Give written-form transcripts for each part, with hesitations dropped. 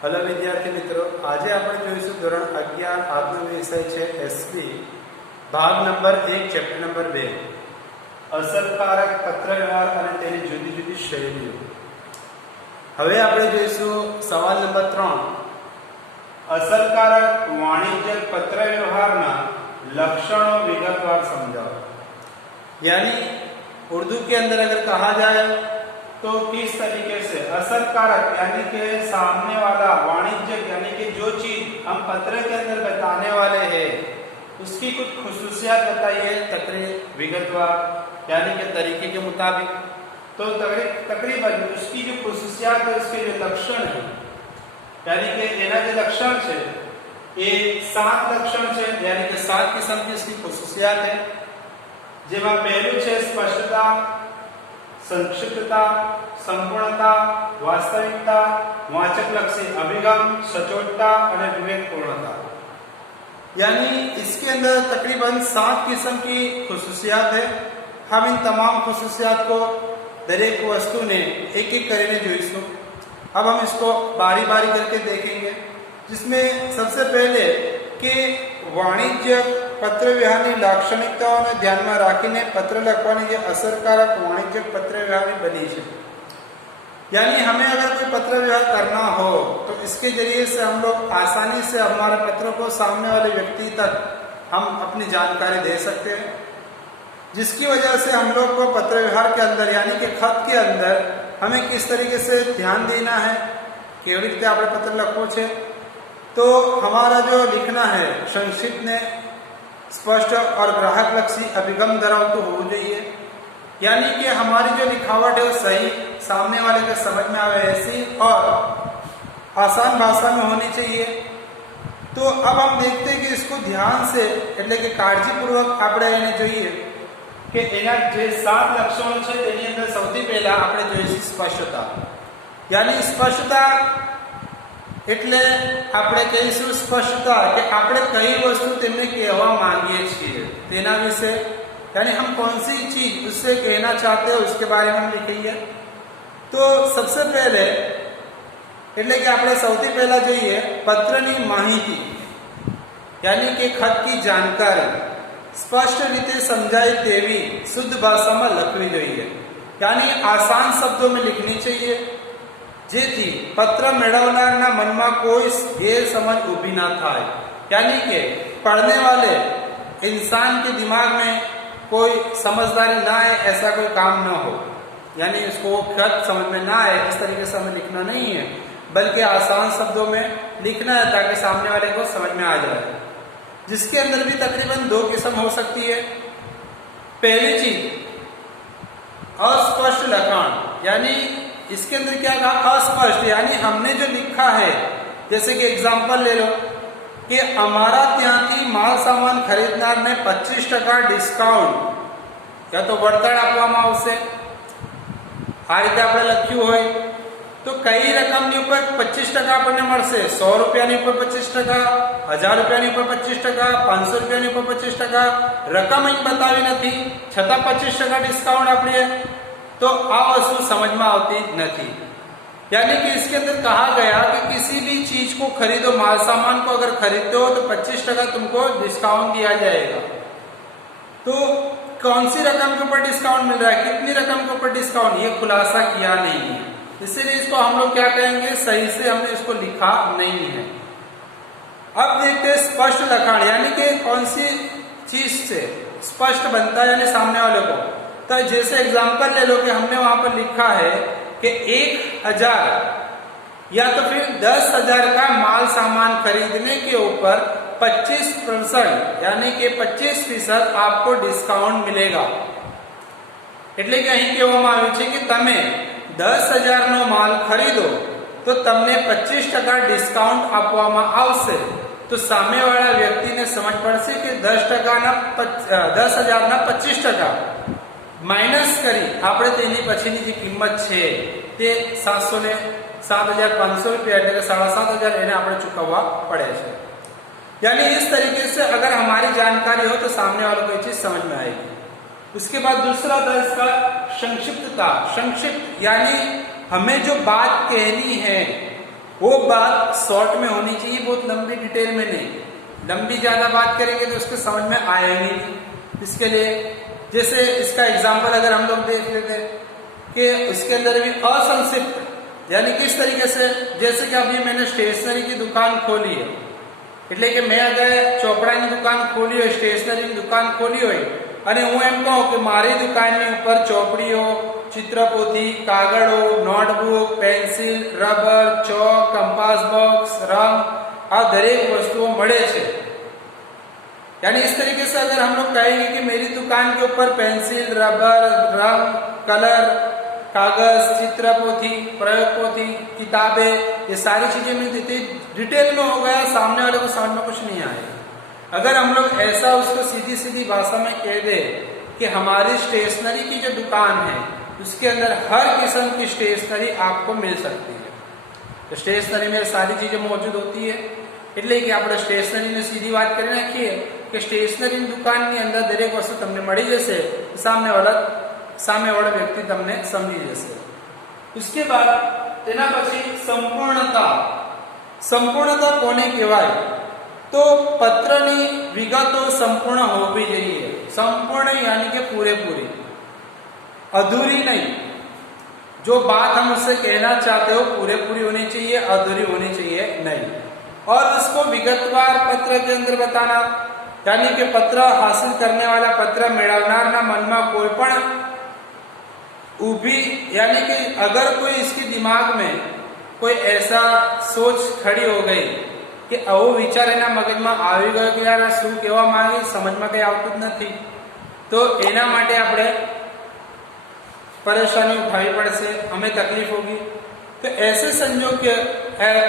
Hello विद्यार्थी मित्रों, आज આપણે જોઈશું ધોરણ 11 આજનો વિષય છે એસબી ભાગ નંબર 1 ચેપ્ટર નંબર 2 અસરકારક પત્રવ્યવહાર અને તેની જુદી જુદી શૈલીઓ। હવે આપણે જોઈશું સવાલ નંબર 3 અસરકારક વાણિજ્યક પત્રવ્યવહારના લક્ષણો વિગતવાર સમજાવો। यानी उर्दू के अंदर अगर कहा जाए तो किस तरीके से असरकारक यानी कि सामने वाला वाणिज्यिक यानी कि जो चीज हम पत्र के अंदर बताने वाले हैं उसकी कुछ खुसूसियात बताइए विगतवार यानी कि तरीके के मुताबिक। तो तकरीबन उसकी जो खुसूसियात है उसके जो लक्षण है यानी कि एना जो लक्षण है ये 7 लक्षण है यानी कि 7 किस्म की इसकी खुसूसियात है। जेमा पहलू है स्पष्टता, संक्षिप्तता, संपूर्णता, वास्तविकता, वाचक लक्षी अभिगम, सचोटता और विवेकपूर्णता। यानी इसके अंदर तकरीबन 7 किस्म की खुसूसियात है। हम इन तमाम खुसूसियात को दरेक वस्तु ने एक एक करके जोईशु। अब हम इसको बारी बारी करके देखेंगे, जिसमें सबसे पहले कि वाणिज्य पत्र व्यवहार लाक्षणिकताओं ने ध्यान में राखीने पत्र लखवानी जे असरकारक वाणिज्य पत्र व्यवहार बनी है। यानी हमें अगर कोई पत्र व्यवहार करना हो तो इसके जरिए से हम लोग आसानी से हमारे पत्रों को सामने वाले व्यक्ति तक हम अपनी जानकारी दे सकते हैं, जिसकी वजह से हम लोग को पत्र व्यवहार के अंदर यानी कि खत के अंदर हमें किस तरीके से ध्यान देना है, केवड़ी रीते आपणे पत्र लखवो छे। तो हमारा जो लिखना है संक्षिप्त ने स्पष्ट और ग्राहक लक्षी अभिगम धरावतुं होवुं जोईए। यानी कि हमारी जो लिखावट है वो सही सामने वाले को समझ में आवे ऐसी और आसान भाषा में होनी चाहिए। तो अब हम देखते हैं कि इसको ध्यान से એટલે કે કાળજીપૂર્વક આપણે એને જોઈએ કે એના જે 7 લક્ષણો છે તેની અંદર સૌથી પહેલા આપણે જોઈશું સ્પષ્ટતા। यानी स्पष्टता એટલે આપણે કહીશું સ્પષ્ટતા કે આપણે કઈ વસ્તુ તેમને કહેવા માંગીએ છીએ તેના વિશે, यानी हम कौन सी चीज उससे कहना चाहते हैं उसके बारे में हम लिखेंगे। तो सबसे पहले એટલે કે આપણે સૌથી પહેલા જોઈએ પત્રની માહિતી यानी कि खत की जानकारी स्पष्ट रीते समझाए तेवी शुद्ध भाषा में लखवी जोईए। यानी आसान शब्दों में लिखनी चाहिए, जेथी पत्र मेळवनारना मन में कोई गैरसमझ उभी ना थाय। यानी कि पढ़ने वाले इंसान के दिमाग में कोई समझदारी ना आए, ऐसा कोई काम ना हो। यानी इसको खत समझ में ना आए इस तरीके से हमें लिखना नहीं है, बल्कि आसान शब्दों में लिखना है ताकि सामने वाले को समझ में आ जाए। जिसके अंदर भी तकरीबन 2 किस्म हो सकती है। पहली चीज अस्पष्ट लखाण, यानी इसके अंदर क्या कहा अस्पष्ट, यानी हमने जो लिखा है जैसे कि एग्जांपल ले लो कि हमारा ત્યાંથી माल सामान खरीदनार ने 25% डिस्काउंट या तो वળતર આપવામાં આવશે। આ રીતે આપણે લખ્યું હોય तो कई रकम ની ઉપર 25% આપણને મળશે। 100 રૂપિયાની ઉપર 25%, 1000 રૂપિયાની ઉપર 25%, 500 રૂપિયાની ઉપર 25%। રકમ અહીં બતાવી નથી છતાં 25% ડિસ્કાउंट આપીએ तो आ वस्तु समझ में आती नहीं। यानी कि इसके अंदर कहा गया कि किसी भी चीज को खरीदो, माल सामान को अगर खरीदते हो तो 25% तुमको डिस्काउंट दिया जाएगा। तो कौन सी रकम के ऊपर डिस्काउंट मिल रहा है, कितनी रकम के ऊपर डिस्काउंट, ये खुलासा किया नहीं है। इसलिए इसको हम लोग क्या कहेंगे, सही से हमने इसको लिखा नहीं है। अब देखते हैं स्पष्ट लखाण, यानी कि कौन सी चीज से स्पष्ट बनता है यानी सामने वाले को। तो जैसे एग्जांपल ले लो कि हमने वहां पर लिखा है कि 1000 या तो फिर 10,000 का माल सामान खरीदने के ऊपर 25% यानी कि 25% आपको डिस्काउंट मिलेगा। એટલે કે અહીં કહેવામાં આવ્યું છે કે તમે 10,000 નો માલ ખરીદો તો તમને 25% ડિસ્કાઉન્ટ આપવામાં આવશે। તો સામેવાળા વ્યક્તિને સમજ પડશે કે 10,000 ના 25% माइनस करी આપણે તેની પછીની જે કિંમત છે તે 7,500 રૂપિયા એટલે કે 7,500 એને આપણે ચૂકવવા પડે છે। यानी इस तरीके से अगर हमारी जानकारी हो तो सामने वालों को ये चीज समझ में आएगी। उसके बाद दूसरा था इसका संक्षिप्तता। संक्षिप्त यानी हमें जो बात कहनी है वो बात शॉर्ट में होनी चाहिए, बहुत लंबी डिटेल में नहीं। लंबी ज्यादा बात करेंगे तो उसके समझ में आएगी नहीं। इसके लिए जैसे इसका एग्जाम्पल अगर हम लोग देख लेते हैं कि उसके अंदर भी असंक्षिप्त, यानी किस तरीके से, जैसे कि अभी मैंने स्टेशनरी की दुकान खोली है, એટલે કે મેં અગર ચોપડાની દુકાન ખોલી હોય, સ્ટેશનરીની દુકાન ખોલી હોય અને હું એમ કહું કે મારી દુકાનની ઉપર ચોપડીઓ, ચિત્રપોથી, કાગળો, નોટબુક, પેન્સિલ, રબર, ચોક, કંપાસ બોક્સ, રંગ, આ દરેક વસ્તુઓ મળે છે। यानी इस तरीके से अगर हम लोग कहेंगे कि मेरी दुकान के ऊपर पेंसिल, रबर, रंग, कलर, कागज, चित्रपोथी, प्रयोग पोथी, किताबें, ये सारी चीजें मिलती थी, डिटेल में हो गया, सामने वाले को समझ में कुछ नहीं आएगा। अगर हम लोग ऐसा उसको सीधी सीधी भाषा में कह दे कि हमारी स्टेशनरी की जो दुकान है उसके अंदर हर किस्म की स्टेशनरी आपको मिल सकती है। तो स्टेशनरी में सारी चीजें मौजूद होती है, એટલે કે આપણે સ્ટેશનરીની સીધી વાત કરી નાખીએ કે સ્ટેશનરીની દુકાનની અંદર દરેક વસ્તુ તમને મળી જશે, સામેવાળો વ્યક્તિ તમને સમજી જશે। उसके बाद તેના પછી સંપૂર્ણતા કોને કહેવાય? તો પત્રની વિગતો સંપૂર્ણ હોવી જોઈએ। संपूर्ण यानी कि पूरेपूरी, अधूरी नहीं। जो बात हम उससे कहना चाहते हो पूरेपूरी होनी चाहिए, अधूरी होनी चाहिए नहीं। और उसको विगतवार पत्र के अंदर बताना, यानी कि पत्र हासिल करने वाला, पत्र मेळवनाરના મનમાં કોઈ પણ ઊભી, यानी कि अगर कोई इसके दिमाग में कोई ऐसा सोच खड़ी हो गई कि આવો વિચાર એના મગજમાં આવી ગયો કે યાર શું કહેવા માંગે, સમજમાં કઈ આવતું જ નથી, તો એના માટે આપણે परेशानी उठावी पड़શે, हमें तकलीफ होगी। तो ऐसे संजोग के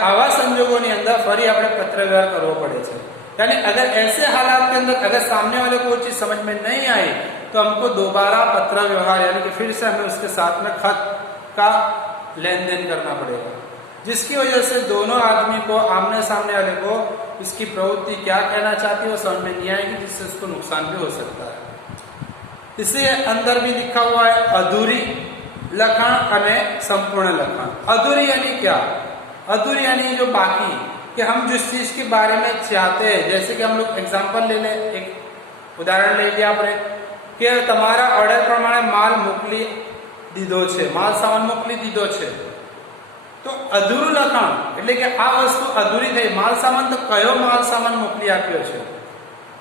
आवा संजोगों के अंदर फरी આપણે पत्र व्यवहार करવો પડે છે। यानी अगर ऐसे हालात के अंदर अगर सामने वाले को चीज समझ में नहीं आई तो हमको दोबारा पत्र व्यवहार, यानी कि फिर से हमें उसके साथ में खत का लेन देन करना पड़ेगा, जिसकी वजह से दोनों आदमी को, आमने सामने वाले को, इसकी प्रवृत्ति क्या कहना चाहती है वो समझ में नहीं आएगी, जिससे उसको नुकसान भी हो सकता है। इसे अंदर भी लिखा हुआ है अधूरी लखाण અને संपूर्ण लखाण। अधूरी यानी क्या? अधूरी यानी जो बाकी, कि हम जिस चीज के बारे में चाहते हैं, जैसे कि हम लोग एग्जांपल ले ले, एक उदाहरण ले लिया आपने कि તમારા ઓર્ડર પ્રમાણે માલ મોકલી દીધો છે, માલ સામાન મોકલી દીધો છે, તો અધૂરું લખાણ એટલે કે આ વસ્તુ અધૂરી થઈ, માલ સામાન તો કયો માલ સામાન મોકલી આપ્યો છે।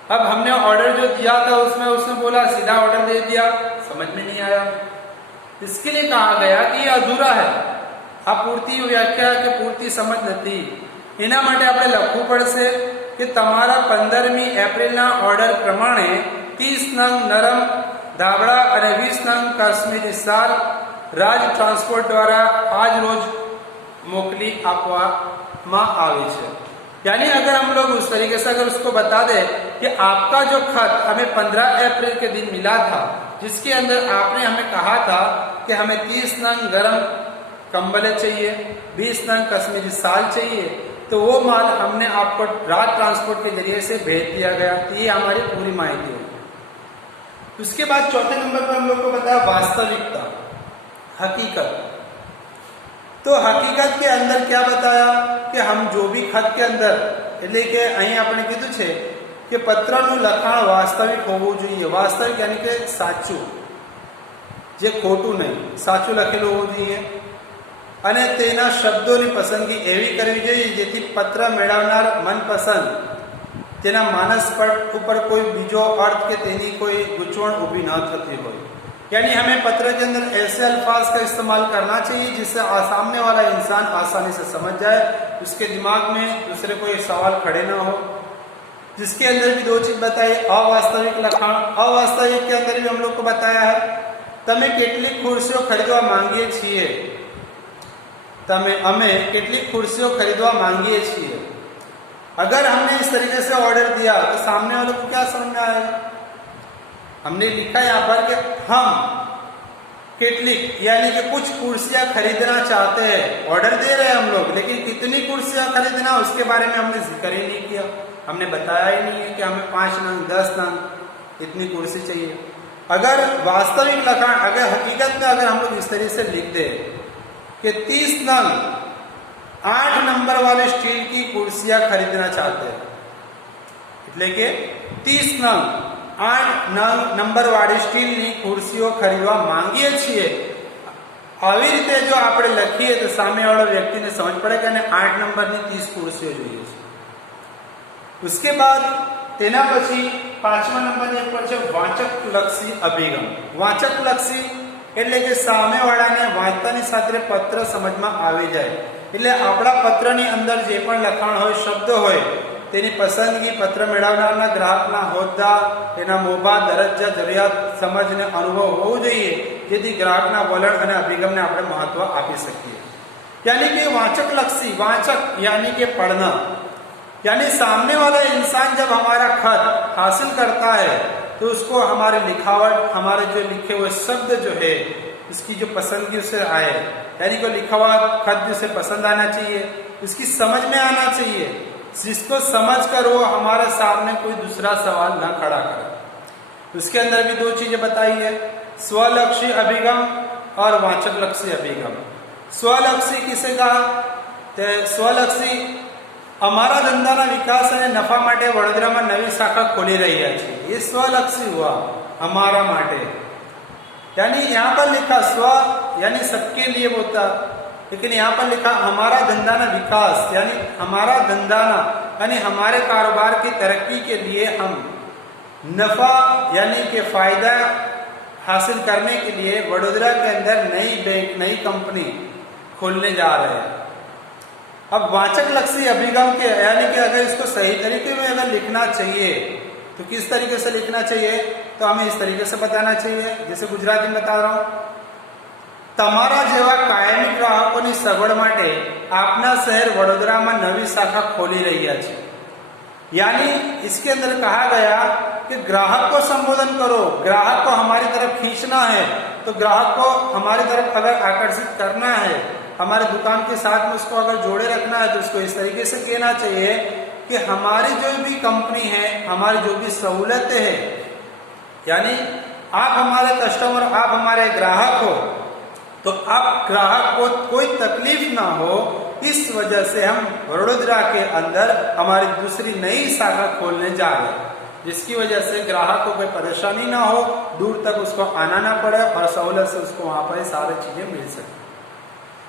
अब हमने ऑर्डर जो दिया था उसमें उसने बोला सीधा ऑर्डर दे दिया, समझ में नहीं आया, इसके लिए कहा गया कि ये अधूरा है, आ पूर्ति व्याख्या के पूर्ति समझ नहीं। એના માટે આપણે લખવું પડશે કે તમારા 15મી એપ્રિલના ઓર્ડર પ્રમાણે 30 નંગ નરમ ધાબળા અને 20 નંગ કાશ્મીરી શાલ રાજ ટ્રાન્સપોર્ટ દ્વારા આજ રોજ મોકલી આપવામાં આવી છે। यानी अगर हम लोग उस तरीके से अगर उसको बता दे कि आपका जो खत हमें 15 अप्रैल के दिन मिला था, जिसके अंदर आपने हमें कहा था कि हमें 30 नंग गर्म कंबले चाहिए, 20 नंग कश्मीरी शाल चाहिए, तो वो माल हमने आपको राज ट्रांसपोर्ट के जरिए से भेज दिया गया। तो ये हमारी पूरी माहिती है। उसके बाद चौथे नंबर पर हम लोग को बताया वास्तविकता, हकीकत। तो हकीकत के अंदर क्या बताया कि हम जो भी खत के अंदर, એટલે કે અહીં આપણે કીધું છે કે પત્રનું લખાણ વાસ્તવિક હોવું જોઈએ। વાસ્તવિક यानी કે સાચું, જે ખોટું નહીં, સાચું લખેલું હોવું જોઈએ અને તેના શબ્દોની પસંદગી એવી કરવી જોઈએ જેથી પત્ર મેળવનાર મનપસંદ તેના માનસપટ ઉપર કોઈ બીજો अर्थ કે તેની કોઈ ગૂંચવણ ઊભી ન થતી હોય। यानी हमें पत्र के अंदर ऐसे अल्फाज का इस्तेमाल करना चाहिए जिससे सामने वाला इंसान आसानी से समझ जाए, उसके दिमाग में दूसरे कोई सवाल खड़े ना हो। जिसके अंदर भी दो चीज बताई, अवास्तविक लखाण। अवास्तविक के अंदर भी हम लोग को बताया है તમે કેટલી ખુરશીઓ ખરીદવા માંગીએ છીએ, અમે કેટલી ખુરશીઓ ખરીદવા માંગીએ છીએ। अगर हमने इस तरीके से ऑर्डर दिया तो सामने वालों को क्या समझ में आएगा? हमने लिखा यहाँ पर कि हम केटलिक यानी कि कुछ कुर्सियां खरीदना चाहते हैं, ऑर्डर दे रहे हैं हम लोग, लेकिन कितनी कुर्सियां खरीदना उसके बारे में हमने जिक्र ही नहीं किया, हमने बताया ही नहीं है कि हमें 5 नंग 10 नंग इतनी कुर्सी चाहिए। अगर वास्तविक लखाण, अगर हकीकत में अगर हम लोग इस तरीके से लिख दे कि 30 नंग 8 नंबर वाली स्टील की कुर्सियां खरीदना चाहते हैं, એટલે કે 30 નંગ 8 નંબર વાળી સ્ટીલની ખુરશીઓ ખરીદવા માંગીએ છીએ. આવી રીતે જો આપણે લખીએ તો સામેવાળો વ્યક્તિને સમજ પડે કે 8 નંબરની 30 ખુરશીઓ જોઈએ છે. उसके बाद તેના પછી 5મા નંબરની ઉપર છે વાચકલક્ષી અભિગમ. વાચકલક્ષી એટલે કે સામેવાળાને વાંચતાની સાથે પત્ર સમજમાં આવી જાય. એટલે આપણા પત્રની અંદર જે પણ લખાણ હોય, શબ્દ હોય, તેની પસંદગી પત્ર મેળવનારના ગ્રાહકના હોદ્દા, તેના મોભા, દરજ્જા, જરૂરિયાત, સમજ અને અનુભવ હોવો જોઈએ, જેથી ગ્રાહકના વલણ અને અભિગમને આપણે મહત્વ આપી શકીએ. यानी कि वाचक लक्षी, वाचक यानी कि पढ़ना, यानी सामने वाला इंसान जब हमारा खत हासिल करता है तो उसको हमारे लिखावट, हमारे जो लिखे हुए शब्द जो है, इसकी जो पसंदगी उसे आए, यानी कि लिखा हुआ खत जिसे पसंद आना चाहिए, इसकी समझ में आना चाहिए, जिसको समझ कर वो हमारे सामने कोई दूसरा सवाल न खड़ा करे. उसके अंदर भी 2 चीजें बताई है, स्वलक्षी अभिगम और वाचक लक्षी अभिगम. स्वलक्षी किसे कहा? स्वलक्षी અમારા ધંધાના વિકાસ અને નફા માટે વડોદરામાં નવી શાખા ખોલી રહ્યા છે, ये स्वलक्षी हुआ हमारा माटे. यानी यहाँ पर लिखा स्व यानी सबके लिए होता, लेकिन यहाँ पर लिखा हमारा धंधाना विकास, यानी हमारा धंधाना यानी हमारे कारोबार की तरक्की के लिए हम नफा यानी कि फायदा हासिल करने के लिए वडोदरा के अंदर नई बैंक, नई कंपनी खोलने जा रहे हैं. अब वाचक लक्षी अभिगम के यानी कि अगर इसको सही तरीके में अगर लिखना चाहिए तो किस तरीके से लिखना चाहिए, तो हमें इस तरीके से बताना चाहिए. जैसे गुजराती में बता रहा हूं, તમારા જેવા કાયમી ગ્રાહકોની સગવડ માટે આપના શહેર વડોદરામાં નવી શાખા ખોલી રહ્યા છે. यानी इसके अंदर कहा गया कि ग्राहक को संबोधन करो, ग्राहक को हमारी तरफ खींचना है, तो ग्राहक को हमारी तरफ अगर आकर्षित करना है, हमारे दुकान के साथ में उसको अगर जोड़े रखना है, तो उसको इस तरीके से कहना चाहिए कि हमारी जो भी कंपनी है, हमारी जो भी सहूलतें हैं, यानी आप हमारे कस्टमर, आप हमारे ग्राहक हो, तो आप ग्राहक को कोई तकलीफ ना हो, इस वजह से हम वडोदरा के अंदर हमारी दूसरी नई शाखा खोलने जा रहे हैं, जिसकी वजह से ग्राहक को कोई परेशानी ना हो, दूर तक उसको आना ना पड़े और सहूलत से उसको वहां पर सारी चीजें मिल सके.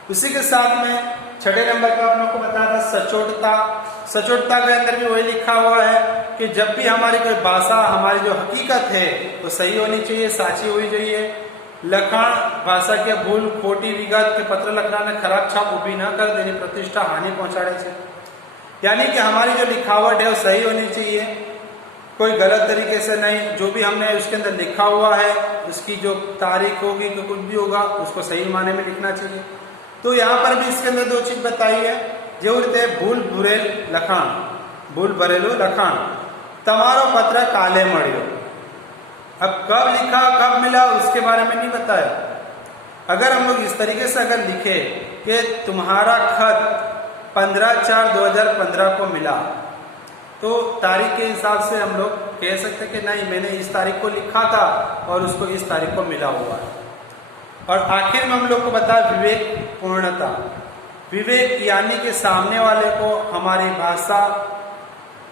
उसी के साथ में 6 नंबर का आप लोग को बताया था सचोटता. सचोटता के अंदर भी वही लिखा हुआ है कि जब भी हमारी कोई भाषा, हमारी जो हकीकत है वो सही होनी चाहिए, साची होनी चाहिए. लखाण भाषा के भूल, खोटी विगत के पत्र लखना ने खराब छाप उभी न कर देनी, प्रतिष्ठा हानि पहुंचाड़े छे. यानी कि हमारी जो लिखावट है वो सही होनी चाहिए, कोई गलत तरीके से नहीं. जो भी हमने उसके अंदर लिखा हुआ है, उसकी जो तारीख होगी, तो कुछ भी होगा, उसको सही माने में लिखना चाहिए. तो यहाँ पर भी इसके अंदर 2 चीज बताई है. જેવું રીતે ભૂલ ભૂરેલ લખાણ, ભૂલ ભરેલું લખાણ. તમારો પત્ર કાલે મળ્યો. अब कब लिखा, कब मिला, उसके बारे में नहीं बताया. अगर हम लोग इस तरीके से अगर लिखे कि तुम्हारा खत 15/4/2015 को मिला, तो तारीख के हिसाब से हम लोग कह सकते कि नहीं, मैंने इस तारीख को लिखा था और उसको इस तारीख को मिला हुआ है. और आखिर में हम लोग को बताया विवेक पूर्णता. विवेक यानी कि सामने वाले को हमारी भाषा,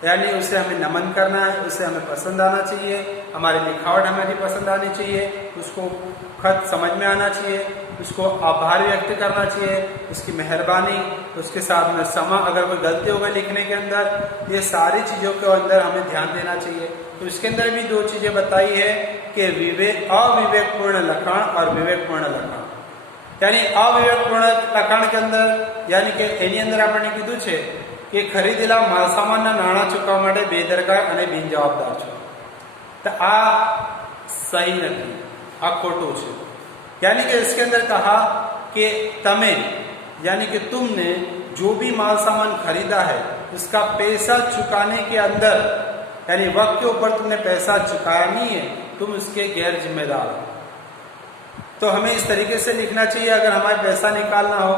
यानी उसे हमें नमन करना है, उसे हमें पसंद आना चाहिए, हमारी लिखावट हमें पसंद आनी चाहिए, उसको खत समझ में आना चाहिए, उसको आभार व्यक्त करना चाहिए, उसकी मेहरबानी, उसके साथ में समा, अगर कोई गलती हो गई लिखने के अंदर, ये सारी चीजों के अंदर हमें ध्यान देना चाहिए. तो इसके अंदर भी 2 चीजें बताई है कि अविवेकपूर्ण लखाण और विवेकपूर्ण लखाण. यानी अविवेकपूर्ण लखाण के अंदर यानी कि एनी अंदर आपने कीधुं छे कि खरीदेला मालसामानना नाણાં ચૂકવવા માટે બેદરકાર અને બિનજવાબદાર છો. तो आ सही नहीं, आ खोटू छे. यानी कि इसके अंदर कहा कि तमे यानी कि तुमने जो भी माल सामान खरीदा है, उसका पैसा चुकाने के अंदर, यानी वक्त के ऊपर तुमने पैसा चुकाया नहीं है, तुम उसके गैर जिम्मेदार हो. तो हमें इस तरीके से लिखना चाहिए अगर हमारे पैसा निकालना हो,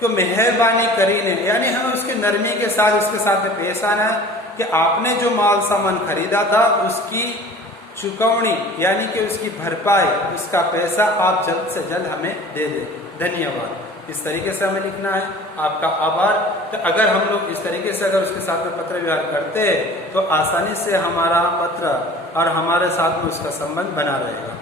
कि मेहरबानी करीने, यानी हमें उसके नरमी के साथ उसके साथ में पेश आना है कि आपने जो माल सामान खरीदा था उसकी चुकवनी यानी कि उसकी भरपाई, उसका पैसा आप जल्द से जल्द हमें दे दें. धन्यवाद. इस तरीके से हमें लिखना है। आपका आभार। तो अगर हम लोग इस तरीके से अगर उसके साथ में पत्र व्यवहार करते हैं तो आसानी से हमारा पत्र और हमारे साथ में उसका संबंध बना रहेगा।